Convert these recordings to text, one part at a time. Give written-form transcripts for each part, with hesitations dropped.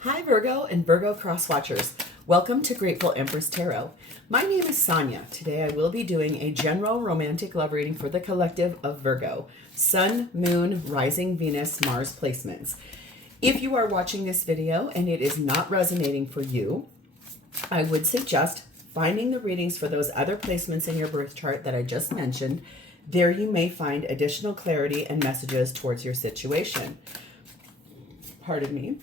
Hi Virgo and Virgo cross watchers. Welcome to Grateful Empress Tarot. My name is Sonia. Today I will be doing a general romantic love reading for the collective of Virgo. Sun, Moon, Rising, Venus, Mars placements. If you are watching this video and it is not resonating for you, I would suggest finding the readings for those other placements in your birth chart that I just mentioned. There you may find additional clarity and messages towards your situation. Pardon me.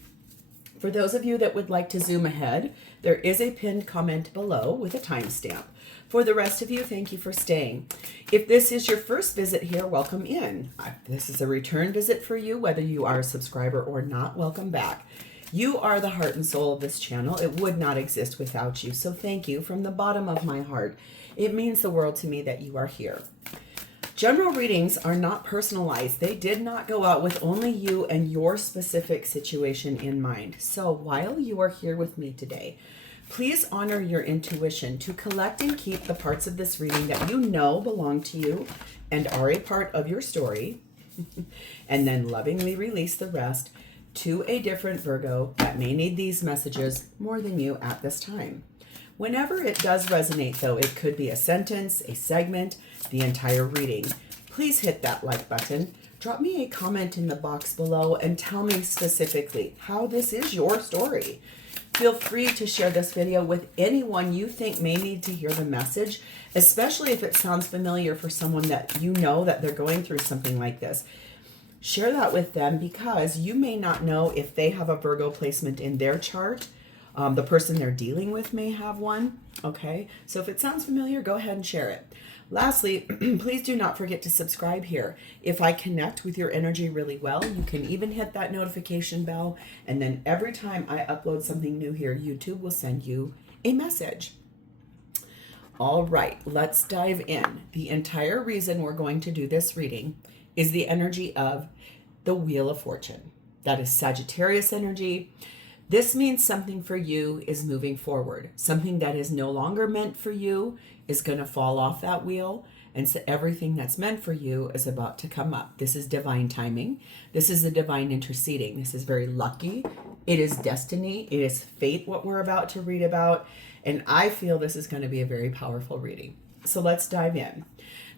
For those of you that would like to zoom ahead, there is a pinned comment below with a timestamp. For the rest of you, thank you for staying. If this is your first visit here, welcome in. This is a return visit for you, whether you are a subscriber or not, welcome back. You are the heart and soul of this channel. It would not exist without you, so thank you from the bottom of my heart. It means the world to me that you are here. General readings are not personalized. They did not go out with only you and your specific situation in mind. So while you are here with me today, please honor your intuition to collect and keep the parts of this reading that you know belong to you and are a part of your story, and then lovingly release the rest to a different Virgo that may need these messages more than you at this time. Whenever it does resonate, though, it could be a sentence, a segment, the entire reading. Please hit that like button. Drop me a comment in the box below and tell me specifically how this is your story. Feel free to share this video with anyone you think may need to hear the message, especially if it sounds familiar for someone that you know that they're going through something like this. Share that with them because you may not know if they have a Virgo placement in their chart. The person they're dealing with may have one. Okay, so if it sounds familiar, go ahead and share it. Lastly, please do not forget to subscribe here. If I connect with your energy really well, you can even hit that notification bell, and then every time I upload something new here, YouTube will send you a message. All right, let's dive in. The entire reason we're going to do this reading is the energy of the Wheel of Fortune. That is Sagittarius energy. This means something for you is moving forward. Something that is no longer meant for you is going to fall off that wheel. And so everything that's meant for you is about to come up. This is divine timing. This is the divine interceding. This is very lucky. It is destiny. It is fate, what we're about to read about. And I feel this is going to be a very powerful reading. So let's dive in.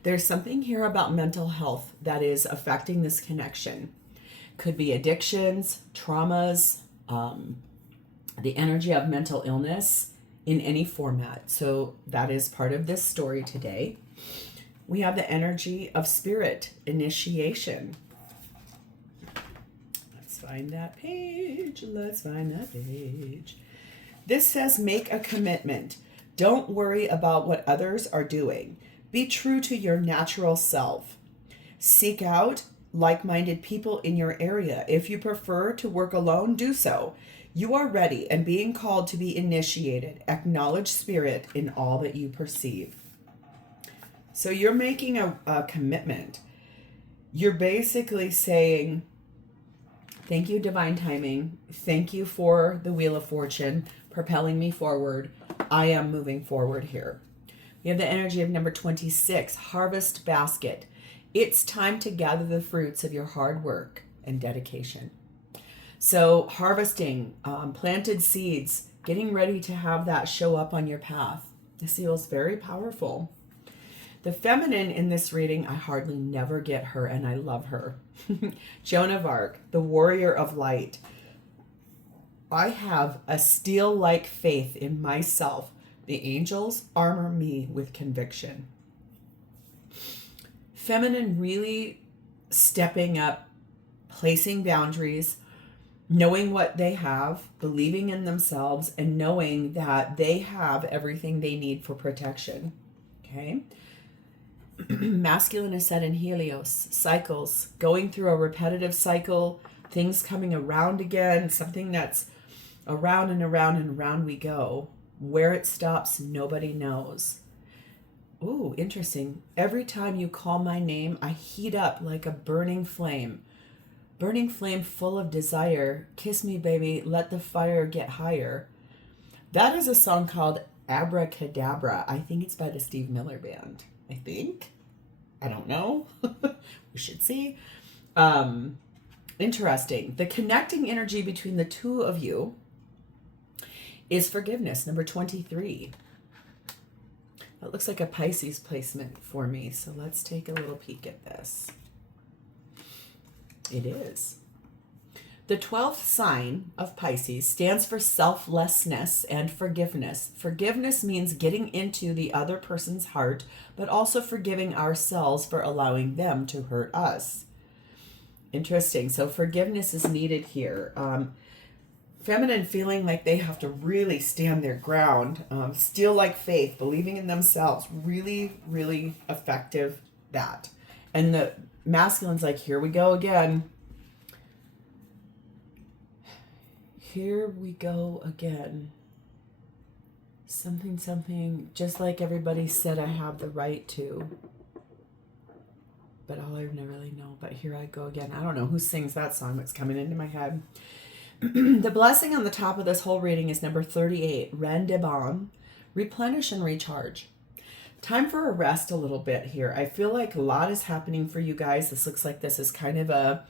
There's something here about mental health that is affecting this connection. Could be addictions, traumas, the energy of mental illness in any format. So that is part of this story today. We have the energy of spirit, initiation. Let's find that page. Let's find that page. This says make a commitment. Don't worry about what others are doing. Be true to your natural self. Seek out like-minded people in your area. If you prefer to work alone, do so. You are ready and being called to be initiated. Acknowledge spirit in all that you perceive. So you're making a commitment. You're basically saying, thank you, divine timing. Thank you for the Wheel of Fortune propelling me forward. I am moving forward here. We have the energy of number 26, Harvest Basket. It's time to gather the fruits of your hard work and dedication. So harvesting, planted seeds, getting ready to have that show up on your path. This feels very powerful. The feminine in this reading, I hardly never get her, and I love her. Joan of Arc, the warrior of light. I have a steel-like faith in myself. The angels armor me with conviction. Feminine really stepping up, placing boundaries, knowing what they have, believing in themselves, and knowing that they have everything they need for protection. Okay? Masculine is set in Helios, cycles, going through a repetitive cycle, things coming around again, something that's around and around and around we go. Where it stops, nobody knows. Ooh, interesting. Every time you call my name, I heat up like a burning flame. Burning flame full of desire. Kiss me, baby. Let the fire get higher. That is a song called Abracadabra. I think it's by the Steve Miller Band. I think. I don't know. We should see. Interesting. The connecting energy between the two of you is forgiveness, number 23. That looks like a Pisces placement for me, so let's take a little peek at this. It is. The 12th sign of Pisces stands for selflessness and forgiveness. Forgiveness means getting into the other person's heart, but also forgiving ourselves for allowing them to hurt us. Interesting. So forgiveness is needed here. Feminine feeling like they have to really stand their ground, steal like faith, believing in themselves, really, really effective that. And the masculine's like, here we go again. Here we go again. Something, just like everybody said I have the right to. But I'll never really know. But here I go again. I don't know who sings that song. It's coming into my head. The blessing on the top of this whole reading is number 38. Reine de Bon. Replenish and recharge. Time for a rest a little bit here. I feel like a lot is happening for you guys. This looks like this is kind of a...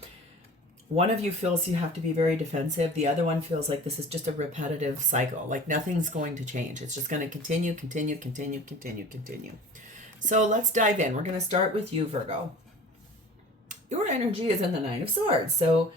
One of you feels you have to be very defensive. The other one feels like this is just a repetitive cycle. Like nothing's going to change. It's just going to continue. So let's dive in. We're going to start with you, Virgo. Your energy is in the Nine of Swords. So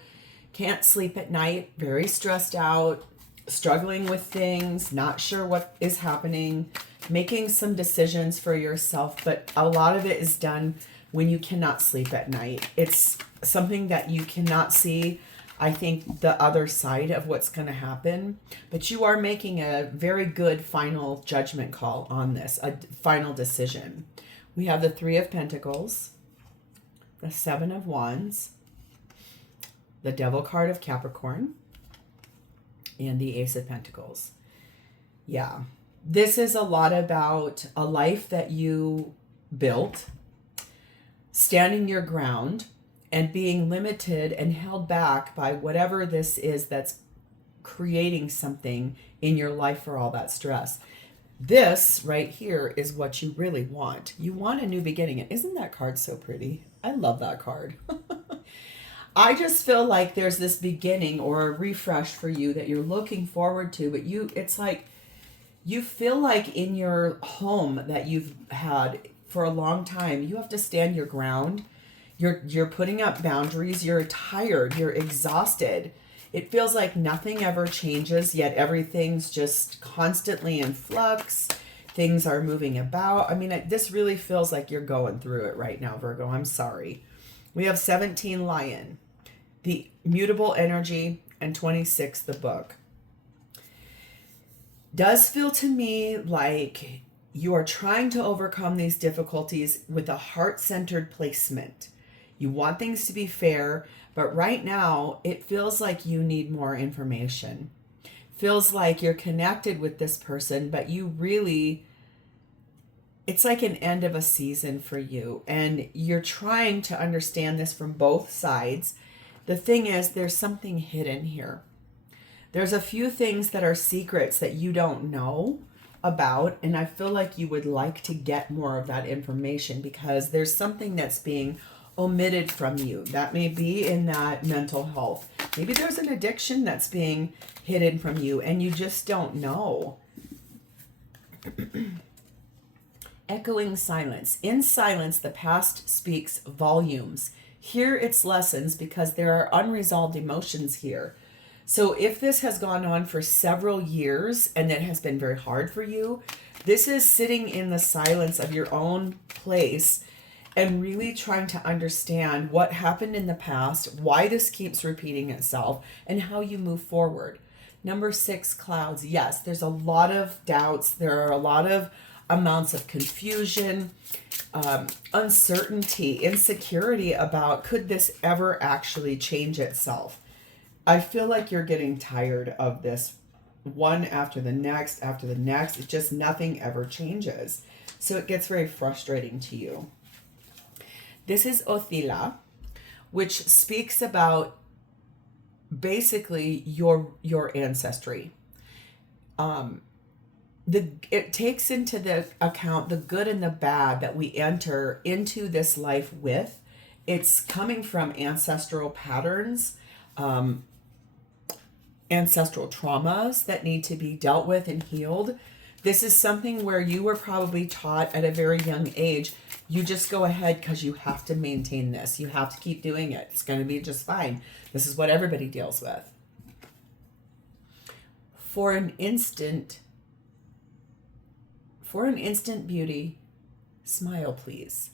can't sleep at night, very stressed out, struggling with things, not sure what is happening, making some decisions for yourself. But a lot of it is done when you cannot sleep at night. It's something that you cannot see, I think, the other side of what's going to happen. But you are making a very good final judgment call on this, a final decision. We have the Three of Pentacles, the Seven of Wands, the Devil card of Capricorn, and the Ace of Pentacles. Yeah, this is a lot about a life that you built, standing your ground, and being limited and held back by whatever this is that's creating something in your life for all that stress. This right here is what you really want. You want a new beginning. And isn't that card so pretty? I love that card. I just feel like there's this beginning or a refresh for you that you're looking forward to, but it's like you feel like in your home that you've had for a long time, you have to stand your ground. You're putting up boundaries. You're tired. You're exhausted. It feels like nothing ever changes, yet everything's just constantly in flux. Things are moving about. I mean, this really feels like you're going through it right now, Virgo. I'm sorry. We have 17, Lion, the mutable energy, and 26, the book. Does feel to me like you are trying to overcome these difficulties with a heart-centered placement. You want things to be fair, but right now it feels like you need more information. Feels like you're connected with this person, but you really, it's like an end of a season for you. And you're trying to understand this from both sides. The thing is, there's something hidden here. There's a few things that are secrets that you don't know about, and I feel like you would like to get more of that information because there's something that's being omitted from you. That may be in that mental health. Maybe there's an addiction that's being hidden from you and you just don't know. Echoing silence. In silence, the past speaks volumes. Hear its lessons because there are unresolved emotions here. So if this has gone on for several years and it has been very hard for you, this is sitting in the silence of your own place and really trying to understand what happened in the past, why this keeps repeating itself, and how you move forward. Number 6, clouds. Yes, there's a lot of doubts. There are a lot of amounts of confusion, uncertainty, insecurity about could this ever actually change itself. I feel like you're getting tired of this one after the next. It's just nothing ever changes. So it gets very frustrating to you. This is Othila, which speaks about basically your ancestry. It takes into the account the good and the bad that we enter into this life with. It's coming from ancestral patterns, ancestral traumas that need to be dealt with and healed. This is something where you were probably taught at a very young age, you just go ahead because you have to maintain this. You have to keep doing it. It's going to be just fine. This is what everybody deals with. For an instant, beauty, smile, please.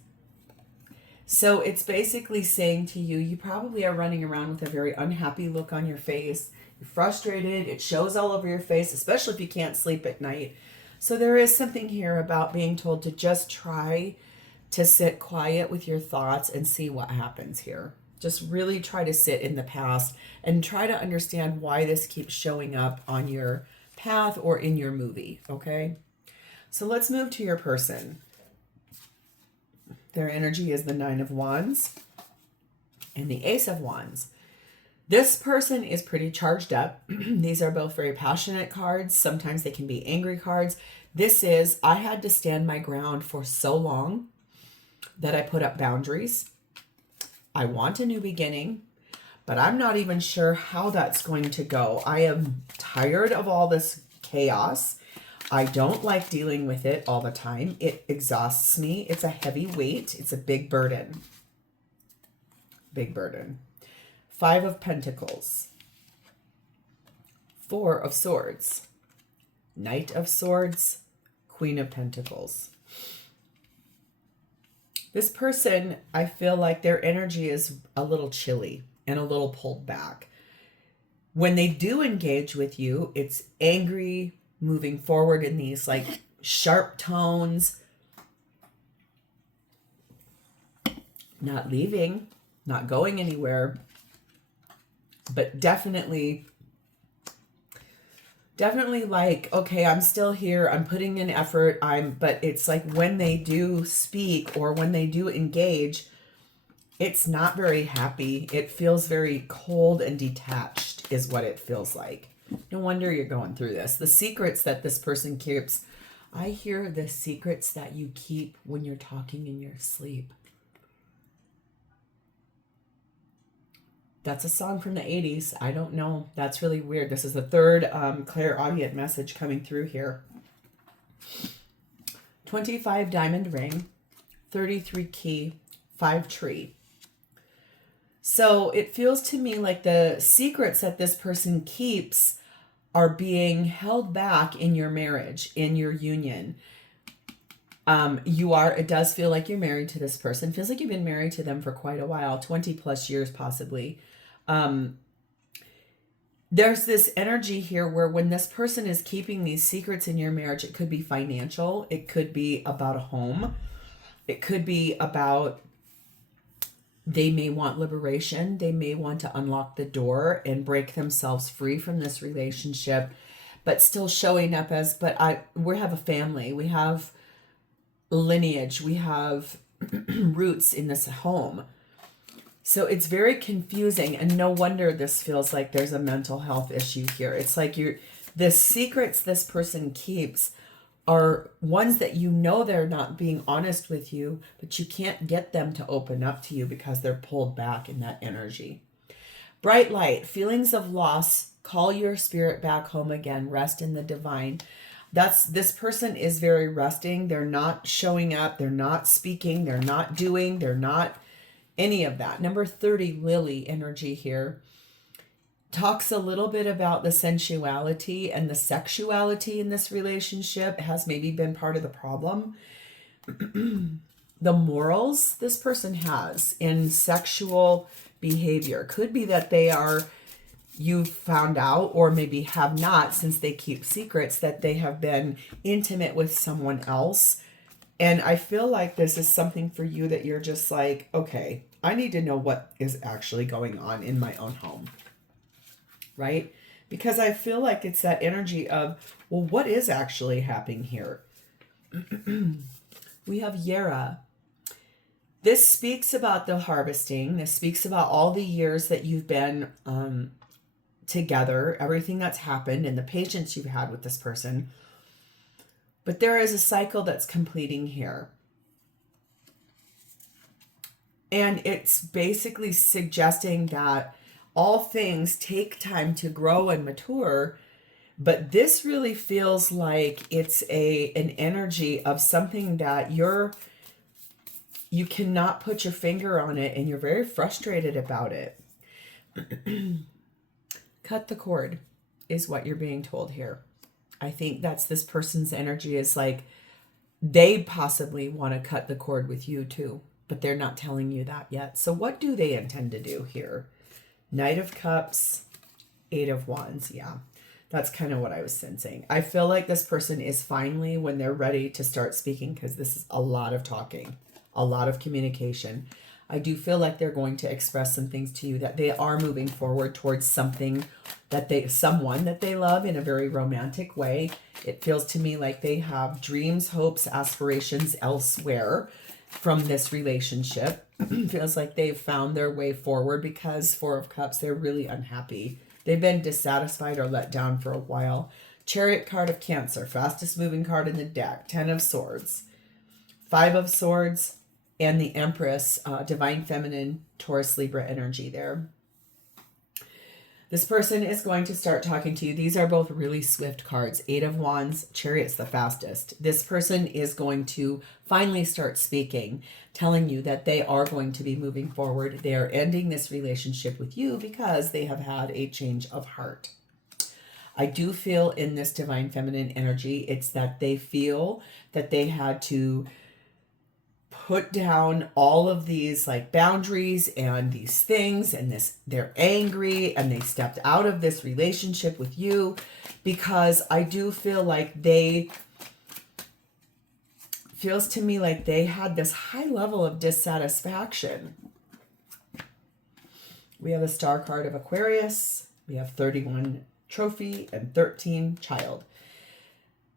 So it's basically saying to you, you probably are running around with a very unhappy look on your face. You're frustrated. It shows all over your face, especially if you can't sleep at night. So there is something here about being told to just try to sit quiet with your thoughts and see what happens here. Just really try to sit in the past and try to understand why this keeps showing up on your path or in your movie, okay? So let's move to your person. Their energy is the Nine of Wands and the Ace of Wands. This person is pretty charged up. These are both very passionate cards. Sometimes they can be angry cards. This is, I had to stand my ground for so long that I put up boundaries. I want a new beginning, but I'm not even sure how that's going to go. I am tired of all this chaos. I don't like dealing with it all the time. It exhausts me. It's a heavy weight. It's a big burden. Big burden. Five of Pentacles. Four of Swords. Knight of Swords. Queen of Pentacles. This person, I feel like their energy is a little chilly and a little pulled back. When they do engage with you, it's angry, moving forward in these like sharp tones, not leaving, not going anywhere, but definitely like, okay, I'm still here, I'm putting in effort, but it's like when they do speak or when they do engage, it's not very happy. It feels very cold and detached is what it feels like. No wonder you're going through this. The secrets that this person keeps. I hear the secrets that you keep when you're talking in your sleep. That's a song from the 80s. I don't know. That's really weird. This is the third clairaudient message coming through here. 25 diamond ring, 33 key, 5 tree. So it feels to me like the secrets that this person keeps are being held back in your marriage, in your union. It does feel like you're married to this person. It feels like you've been married to them for quite a while, 20 plus years possibly. There's this energy here where when this person is keeping these secrets in your marriage, it could be financial. It could be about a home. It could be about, they may want liberation. They may want to unlock the door and break themselves free from this relationship, but still showing up as, we have a family. We have lineage. We have roots in this home. So it's very confusing, and no wonder this feels like there's a mental health issue here. It's like the secrets this person keeps are ones that you know they're not being honest with you, but you can't get them to open up to you because they're pulled back in that energy. Bright light, feelings of loss, call your spirit back home again, rest in the divine. This person is very resting. They're not showing up. They're not speaking. They're not doing. They're not any of that. Number 30, lily energy here. Talks a little bit about the sensuality and the sexuality in this relationship has maybe been part of the problem. The morals this person has in sexual behavior could be that you've found out, or maybe have not, since they keep secrets, that they have been intimate with someone else. And I feel like this is something for you that you're just like, okay, I need to know what is actually going on in my own home, right? Because I feel like it's that energy of, well, what is actually happening here? We have Yera. This speaks about the harvesting. This speaks about all the years that you've been together, everything that's happened, and the patience you've had with this person. But there is a cycle that's completing here. And it's basically suggesting that all things take time to grow and mature, but this really feels like it's an energy of something that you cannot put your finger on it, and you're very frustrated about it. Cut the cord is what you're being told here. I think that's this person's energy, is like they possibly want to cut the cord with you too, but they're not telling you that yet. So what do they intend to do here? Knight of Cups, Eight of Wands. Yeah, that's kind of what I was sensing. I feel like this person is finally, when they're ready to start speaking, because this is a lot of talking, a lot of communication. I do feel like they're going to express some things to you, that they are moving forward towards something someone that they love in a very romantic way. It feels to me like they have dreams, hopes, aspirations elsewhere from this relationship. Feels like they've found their way forward, because Four of Cups, they're really unhappy. They've been dissatisfied or let down for a while. Chariot card of Cancer, fastest moving card in the deck. 10 of Swords, 5 of Swords, and the Empress, Divine Feminine, Taurus, Libra energy there. This person is going to start talking to you. These are both really swift cards. 8 of Wands, Chariot's the fastest. This person is going to finally start speaking, telling you that they are going to be moving forward. They are ending this relationship with you because they have had a change of heart. I do feel in this Divine Feminine energy, it's that they feel that they had to put down all of these like boundaries and these things, and they're angry, and they stepped out of this relationship with you, because I do feel like feels to me like they had this high level of dissatisfaction. We have a star card of Aquarius. We have 31 trophy and 13 child.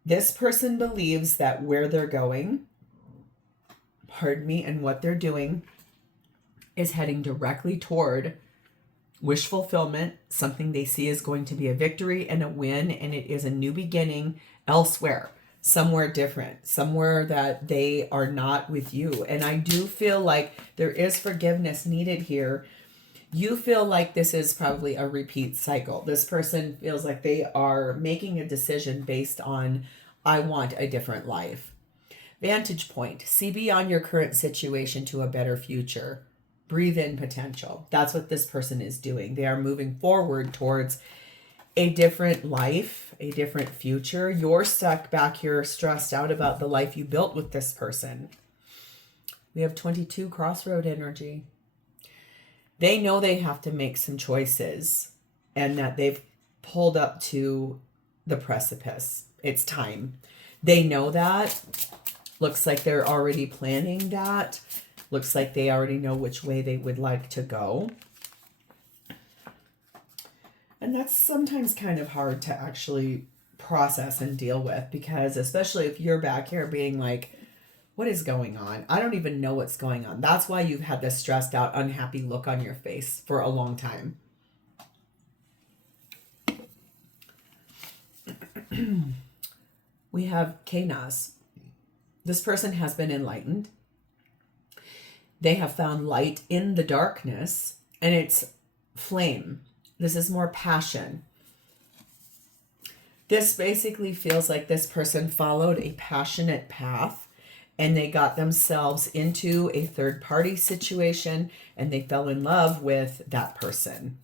This person believes that where they're going, and what they're doing is heading directly toward wish fulfillment, something they see is going to be a victory and a win, and it is a new beginning elsewhere, somewhere different, somewhere that they are not with you. And I do feel like there is forgiveness needed here. You feel like this is probably a repeat cycle. This person feels like they are making a decision based on, I want a different life. Vantage point. See beyond your current situation to a better future. Breathe in potential. That's what this person is doing. They are moving forward towards a different life, a different future. You're stuck back here stressed out about the life you built with this person. We have 22 crossroad energy. They know they have to make some choices, and that they've pulled up to the precipice. It's time. They know that. Looks like they're already planning that. Looks like they already know which way they would like to go. And that's sometimes kind of hard to actually process and deal with, because especially if you're back here being like, what is going on? I don't even know what's going on. That's why you've had this stressed out, unhappy look on your face for a long time. We have Knas. This person has been enlightened. They have found light in the darkness, and it's flame. This is more passion. This basically feels like this person followed a passionate path, and they got themselves into a third-party situation, and they fell in love with that person.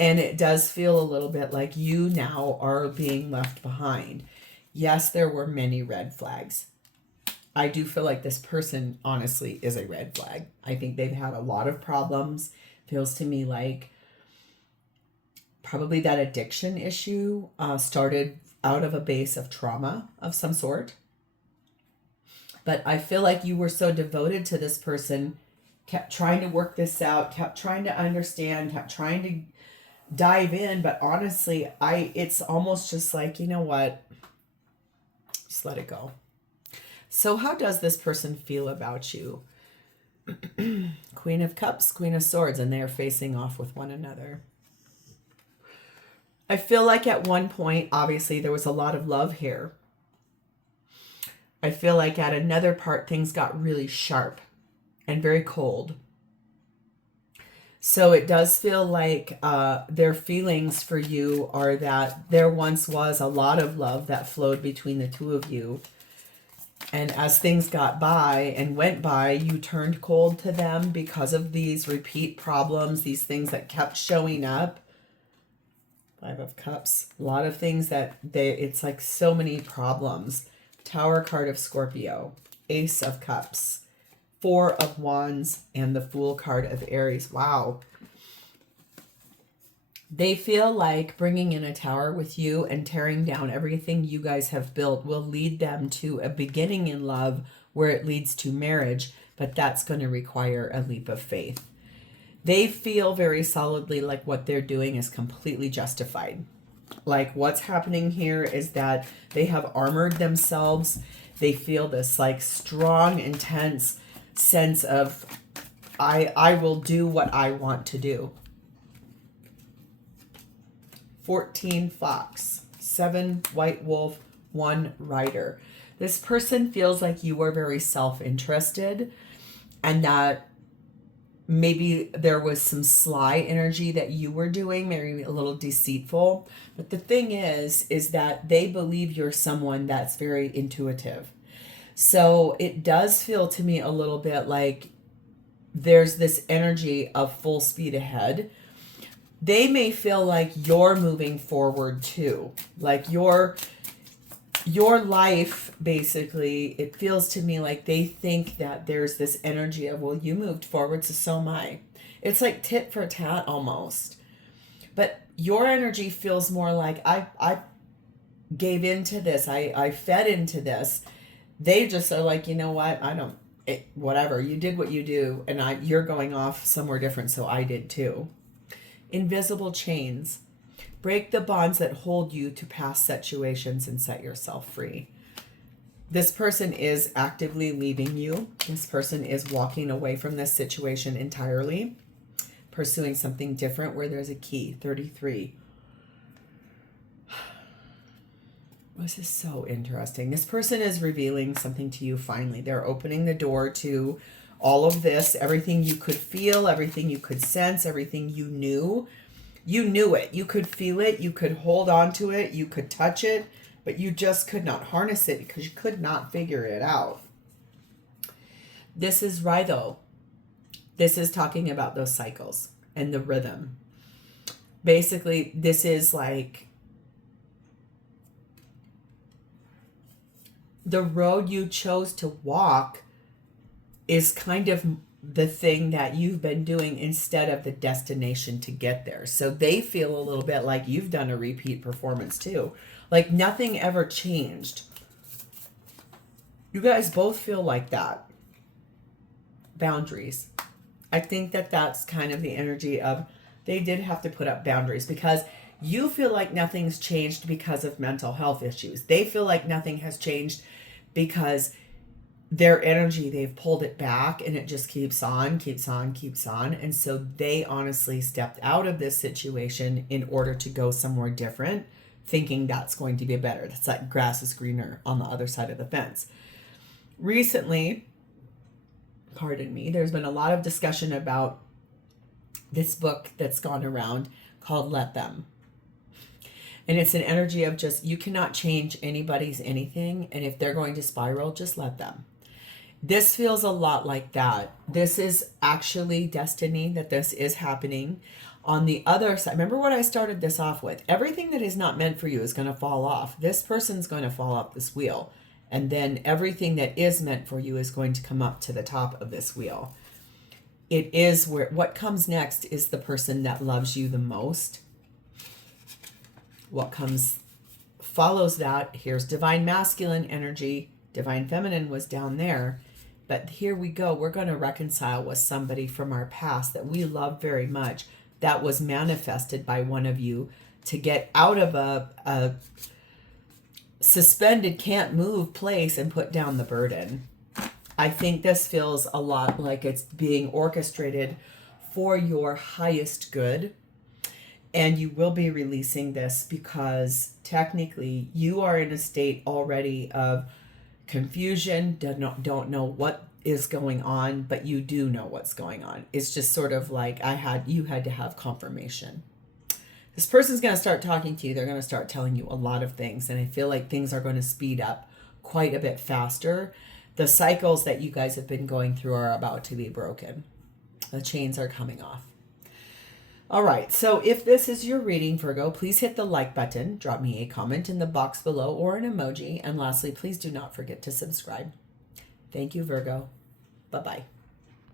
And it does feel a little bit like you now are being left behind. Yes, there were many red flags. I do feel like this person, honestly, is a red flag. I think they've had a lot of problems. Feels to me like probably that addiction issue started out of a base of trauma of some sort. But I feel like you were so devoted to this person, kept trying to work this out, kept trying to understand, kept trying to dive in. But honestly, it's almost just like, you know what? Just let it go. So how does this person feel about you? Queen of Cups, Queen of Swords, and they are facing off with one another. I feel like at one point, obviously, there was a lot of love here. I feel like at another part, things got really sharp and very cold. So it does feel like their feelings for you are that there once was a lot of love that flowed between the two of you. And as things got by and went by, you turned cold to them because of these repeat problems, these things that kept showing up. Five of Cups. A lot of things that it's like so many problems. Tower card of Scorpio. Ace of Cups. Four of Wands and the Fool card of Aries. Wow. They feel like bringing in a tower with you and tearing down everything you guys have built will lead them to a beginning in love where it leads to marriage, but that's going to require a leap of faith. They feel very solidly like what they're doing is completely justified. Like what's happening here is that they have armored themselves. They feel this like strong, intense sense of I will do what I want to do. 14 Fox, 7 White Wolf, 1 Rider. This person feels like you are very self-interested and that maybe there was some sly energy that you were doing, maybe a little deceitful. But the thing is that they believe you're someone that's very intuitive. So it does feel to me a little bit like there's this energy of full speed ahead. They may feel like you're moving forward too. Like your life, basically, it feels to me like they think that there's this energy of, well, you moved forward, so am I. It's like tit for tat almost. But your energy feels more like I gave into this. I fed into this. They just are like, you know what? Whatever. You did what you do, and you're going off somewhere different, so I did too. Invisible chains. Break the bonds that hold you to past situations and set yourself free. This person is actively leaving you. This person is walking away from this situation entirely, pursuing something different where there's a key. 33. This is so interesting. This person is revealing something to you finally. They're opening the door to all of this, everything you could feel, everything you could sense, everything you knew. You knew it. You could feel it. You could hold on to it. You could touch it, but you just could not harness it because you could not figure it out. This is Rhytho. This is talking about those cycles and the rhythm. Basically, this is like the road you chose to walk is kind of the thing that you've been doing instead of the destination to get there. So they feel a little bit like you've done a repeat performance too. Like nothing ever changed. You guys both feel like that. Boundaries. I think that that's kind of the energy of they did have to put up boundaries because you feel like nothing's changed because of mental health issues. They feel like nothing has changed because their energy, they've pulled it back and it just keeps on. And so they honestly stepped out of this situation in order to go somewhere different, thinking that's going to be better. That's like grass is greener on the other side of the fence. Recently, pardon me, there's been a lot of discussion about this book that's gone around called Let Them. And it's an energy of just, you cannot change anybody's anything. And if they're going to spiral, just let them. This feels a lot like that. This is actually destiny that this is happening. On the other side, remember what I started this off with. Everything that is not meant for you is going to fall off. This person's going to fall off this wheel. And then everything that is meant for you is going to come up to the top of this wheel. It is where what comes next is the person that loves you the most. What comes follows that, here's divine masculine energy. Divine feminine was down there. But here we go. We're going to reconcile with somebody from our past that we love very much. That was manifested by one of you to get out of a suspended, can't move place and put down the burden. I think this feels a lot like it's being orchestrated for your highest good. And you will be releasing this because technically you are in a state already of confusion, don't know what is going on, but you do know what's going on. It's just sort of like you had to have confirmation. This person's going to start talking to you. They're going to start telling you a lot of things. And I feel like things are going to speed up quite a bit faster. The cycles that you guys have been going through are about to be broken. The chains are coming off. All right, so if this is your reading, Virgo, please hit the like button, drop me a comment in the box below or an emoji, and lastly, please do not forget to subscribe. Thank you, Virgo. Bye-bye.